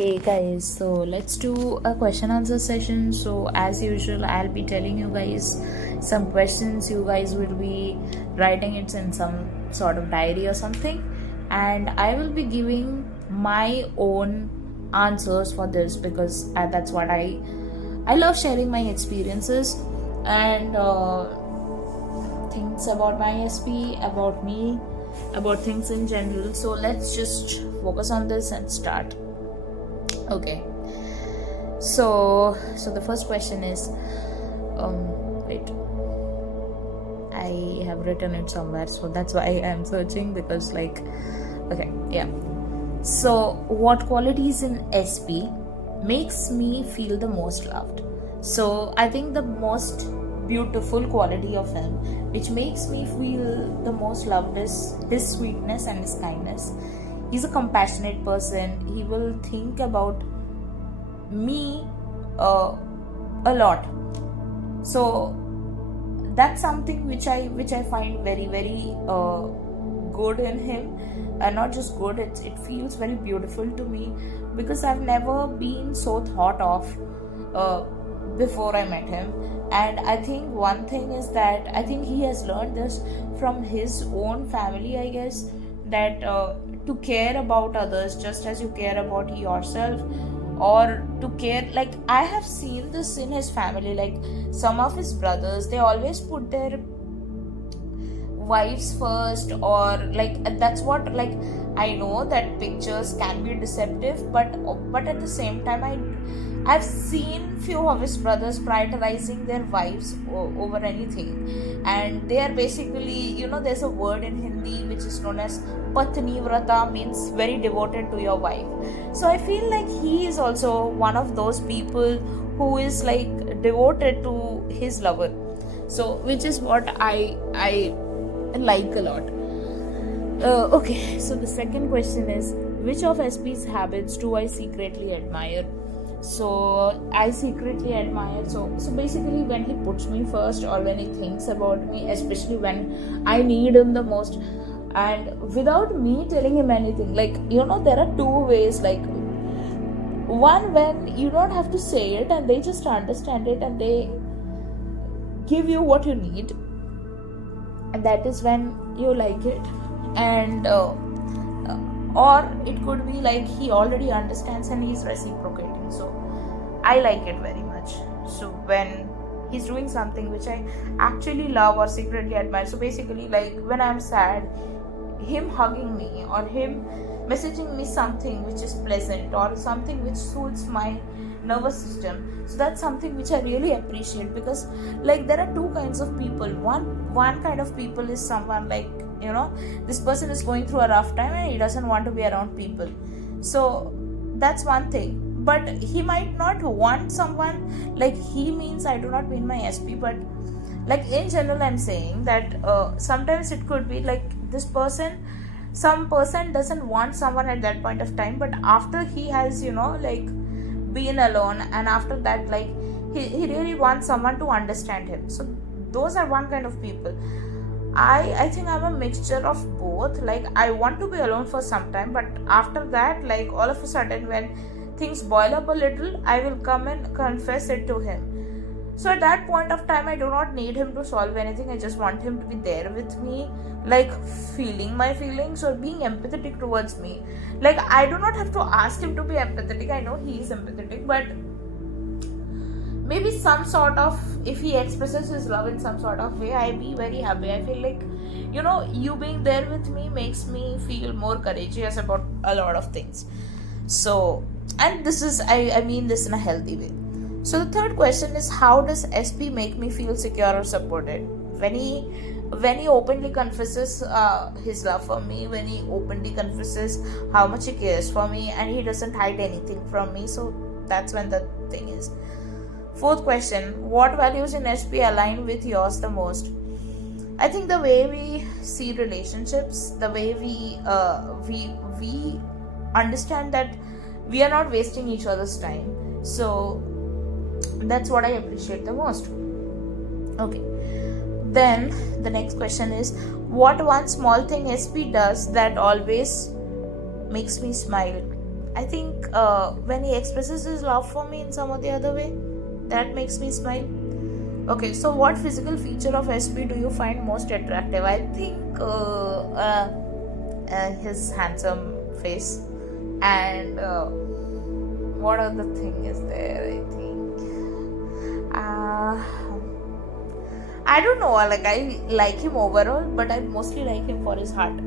Okay guys, so let's do a question answer session. So as usual, I'll be telling you guys some questions. You guys will be writing it in some sort of diary or something, and I will be giving my own answers for this because that's what I love sharing my experiences and things about my SP, about me, about things in general. So let's just focus on this and start. Okay, so the first question is wait, I have written it somewhere, so that's why I am searching, because okay, yeah. So what qualities in SP makes me feel the most loved? So I think the most beautiful quality of him, which makes me feel the most loved, is his sweetness and his kindness. He's a compassionate person. He will think about me a lot. So that's something which I find very good in him, and not just good. It feels very beautiful to me because I've never been so thought of before I met him. And I think one thing is that I think he has learned this from his own family, I guess, that to care about others just as you care about yourself, or to care, like I have seen this in his family. Like some of his brothers, they always put their wives first, or like that's what, like I know that pictures can be deceptive, but at the same time I've seen few of his brothers prioritizing their wives over anything. And they are basically, there's a word in Hindi which is known as patni vrata, means very devoted to your wife. So I feel like he is also one of those people who is like devoted to his lover, so which is what I like a lot. Okay, so the second question is, which of SP's habits do I secretly admire? So I secretly admire, so basically when he puts me first, or when he thinks about me, especially when I need him the most, and without me telling him anything. Like, there are two ways. Like, one, when you don't have to say it and they just understand it and they give you what you need, and that is when you like it. And or it could be like he already understands and he's reciprocating, so I like it very much. So when he's doing something which I actually love or secretly admire, so basically like when I'm sad, him hugging me, or him messaging me something which is pleasant, or something which suits my nervous system, so that's something which I really appreciate. Because like there are two kinds of people. One kind of people is someone like, this person is going through a rough time and he doesn't want to be around people, so that's one thing. But he might not want someone like, he means, I do not mean my SP, but like in general I'm saying that sometimes it could be like some person doesn't want someone at that point of time, but after he has like been alone, and after that like he really wants someone to understand him. So those are one kind of people. I think I'm a mixture of both. Like I want to be alone for some time, but after that, like all of a sudden when things boil up a little, I will come and confess it to him. So at that point of time, I do not need him to solve anything. I just want him to be there with me, like feeling my feelings or being empathetic towards me. Like I do not have to ask him to be empathetic. I know he is empathetic, but maybe some sort of, if he expresses his love in some sort of way, I be very happy. I feel like, you being there with me makes me feel more courageous about a lot of things. So, and this is, I mean this in a healthy way. So the third question is, how does SP make me feel secure or supported? When he openly confesses his love for me, when he openly confesses how much he cares for me, and he doesn't hide anything from me, so that's when the thing is. Fourth question, what values in SP align with yours the most? I think the way we see relationships, the way we understand that we are not wasting each other's time. So that's what I appreciate the most. Okay. Then the next question is, what one small thing SP does that always makes me smile? I think when he expresses his love for me in some or the other way, that makes me smile. Okay, so what physical feature of SP do you find most attractive? I think his handsome face, and what other thing is there? I think I don't know. Like, I like him overall, but I mostly like him for his heart.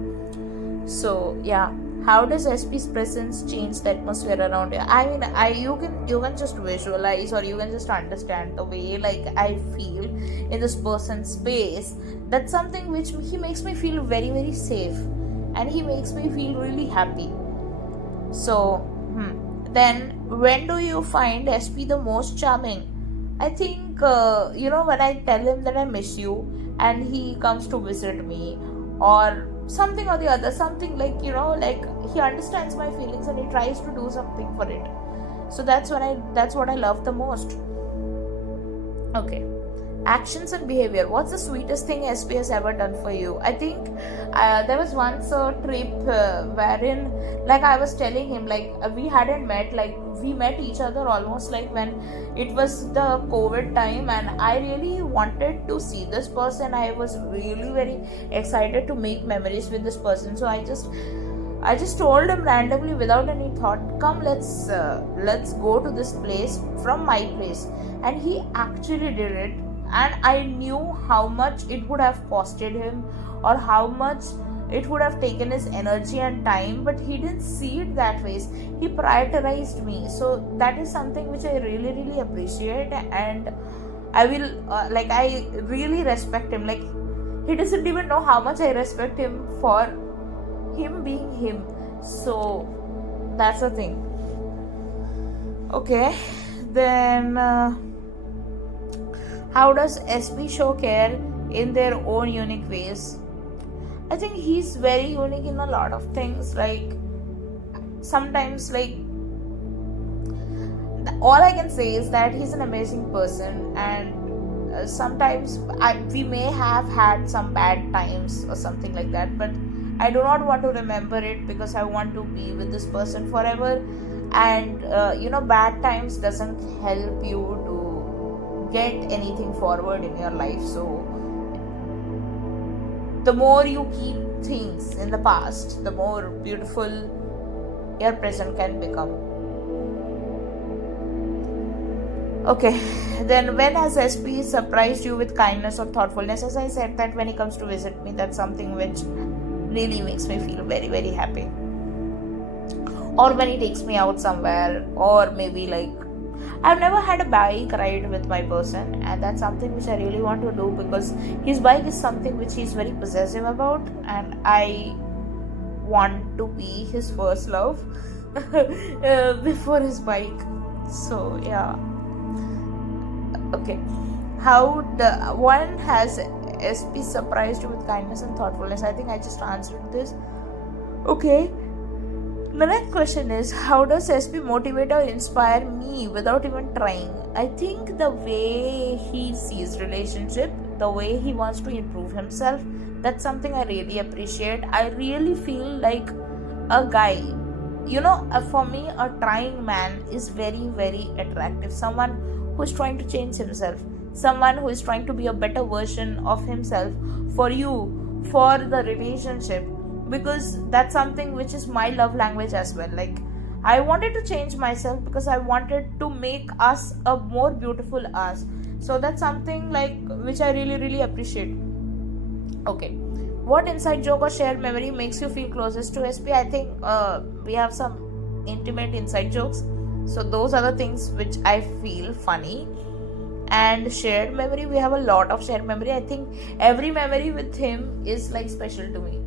So yeah, how does SP's presence change the atmosphere around you? I mean, you can just visualize, or you can just understand the way like I feel in this person's space. That's something which he makes me feel very, very safe, and he makes me feel really happy. So then when do you find SP the most charming? I think when I tell him that I miss you, and he comes to visit me, or something or the other, something like like he understands my feelings and he tries to do something for it. So that's what I love the most. Okay, actions and behavior. What's the sweetest thing SP has ever done for you? I think there was once a trip wherein, like, I was telling him, like, we hadn't met, like we met each other almost like when it was the COVID time, and I really wanted to see this person. I was really very excited to make memories with this person. So I just told him randomly without any thought, come, let's go to this place from my place. And he actually did it, and I knew how much it would have costed him, or how much it would have taken his energy and time, but he didn't see it that way. He prioritized me. So that is something which I really, really appreciate, and I will I really respect him. Like, he doesn't even know how much I respect him for him being him. So that's the thing. Okay, then how does SP show care in their own unique ways? I think he's very unique in a lot of things. Like, sometimes, like, all I can say is that he's an amazing person, and sometimes we may have had some bad times or something like that, but I do not want to remember it, because I want to be with this person forever. And bad times doesn't help you to get anything forward in your life. So the more you keep things in the past, the more beautiful your present can become. Okay, then when has SP surprised you with kindness or thoughtfulness? As I said, that when he comes to visit me, that's something which really makes me feel very, very happy. Or when he takes me out somewhere, or maybe like, I've never had a bike ride with my person, and that's something which I really want to do, because his bike is something which he's very possessive about, and I want to be his first love before his bike. So yeah. Okay, one has SP surprised you with kindness and thoughtfulness? I think I just answered this. Okay, the next question is, how does SP motivate or inspire me without even trying? I think the way he sees relationship, the way he wants to improve himself, that's something I really appreciate. I really feel like a guy, for me, a trying man is very, very attractive. Someone who is trying to change himself, someone who is trying to be a better version of himself for you, for the relationship, because that's something which is my love language as well. Like, I wanted to change myself because I wanted to make us a more beautiful us. So that's something like which I really, really appreciate. Okay, what inside joke or shared memory makes you feel closest to SP? I think we have some intimate inside jokes, so those are the things which I feel funny. And shared memory, we have a lot of shared memory. I think every memory with him is like special to me.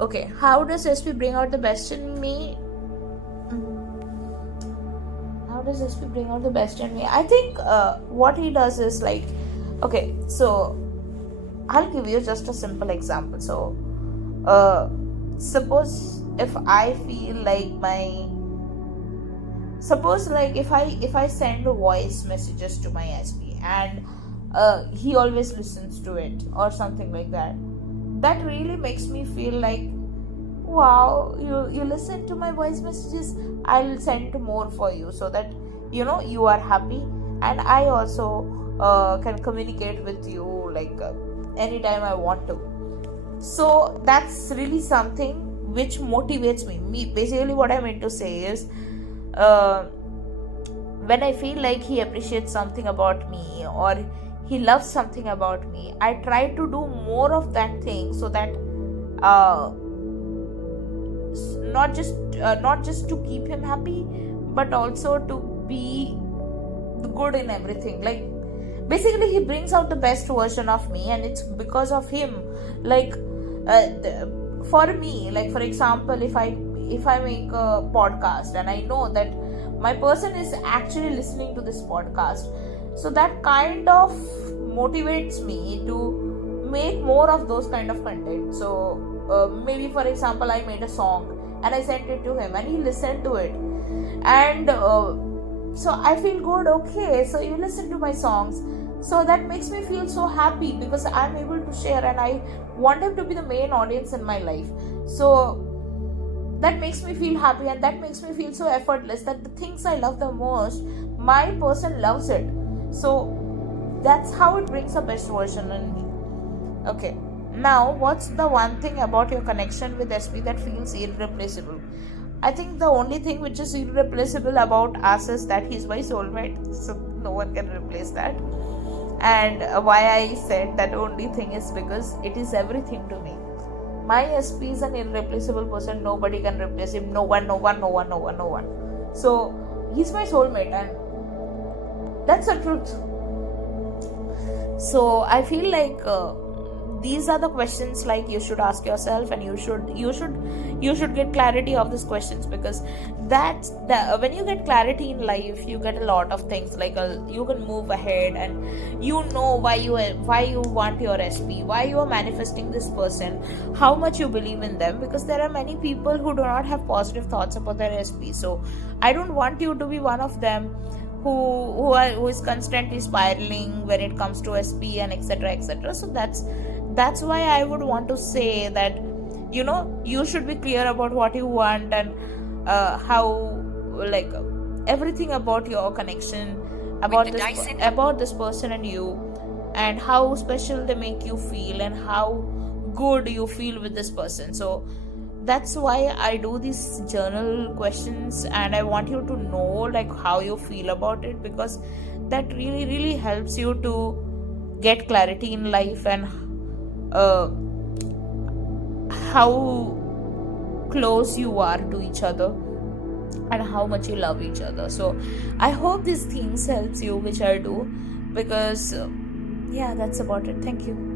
Okay, how does SP bring out the best in me? How does SP bring out the best in me? I think what he does is like, okay, so I'll give you just a simple example. So suppose if I feel like if I send voice messages to my SP, and he always listens to it or something like that, that really makes me feel like, wow, you listen to my voice messages, I'll send more for you, so that you are happy, and I also can communicate with you like anytime I want to. So that's really something which motivates me. Basically what I meant to say is, uh, when I feel like he appreciates something about me, or he loves something about me, I try to do more of that thing, so that uh, not just to keep him happy, but also to be good in everything. Like, basically he brings out the best version of me, and it's because of him. Like, for me, like, for example, if I make a podcast and I know that my person is actually listening to this podcast, so that kind of motivates me to make more of those kind of content. So maybe, for example, I made a song and I sent it to him and he listened to it, and so I feel good. Okay, so you listen to my songs, so that makes me feel so happy, because I'm able to share, and I want him to be the main audience in my life. So that makes me feel happy, and that makes me feel so effortless, that the things I love the most, my person loves it. So that's how it brings the best version in me. Okay, now what's the one thing about your connection with SP that feels irreplaceable? I think the only thing which is irreplaceable about us is that he's my soulmate, so no one can replace that. And why I said that only thing is because it is everything to me. My SP is an irreplaceable person. Nobody can replace him. No one. So he's my soulmate, and that's the truth. So I feel like these are the questions like you should ask yourself, and you should get clarity of these questions, because when you get clarity in life, you get a lot of things, like you can move ahead, and you know why you want your SP, why you are manifesting this person, how much you believe in them, because there are many people who do not have positive thoughts about their SP. So I don't want you to be one of them who is constantly spiraling when it comes to SP and etc. So that's why I would want to say that you should be clear about what you want, and how, like, everything about your connection, about this person and you, and how special they make you feel, and how good you feel with this person. So that's why I do these journal questions, and I want you to know like how you feel about it, because that really really helps you to get clarity in life, and how close you are to each other, and how much you love each other. So I hope these things helps you, which I do, because yeah, that's about it. Thank you.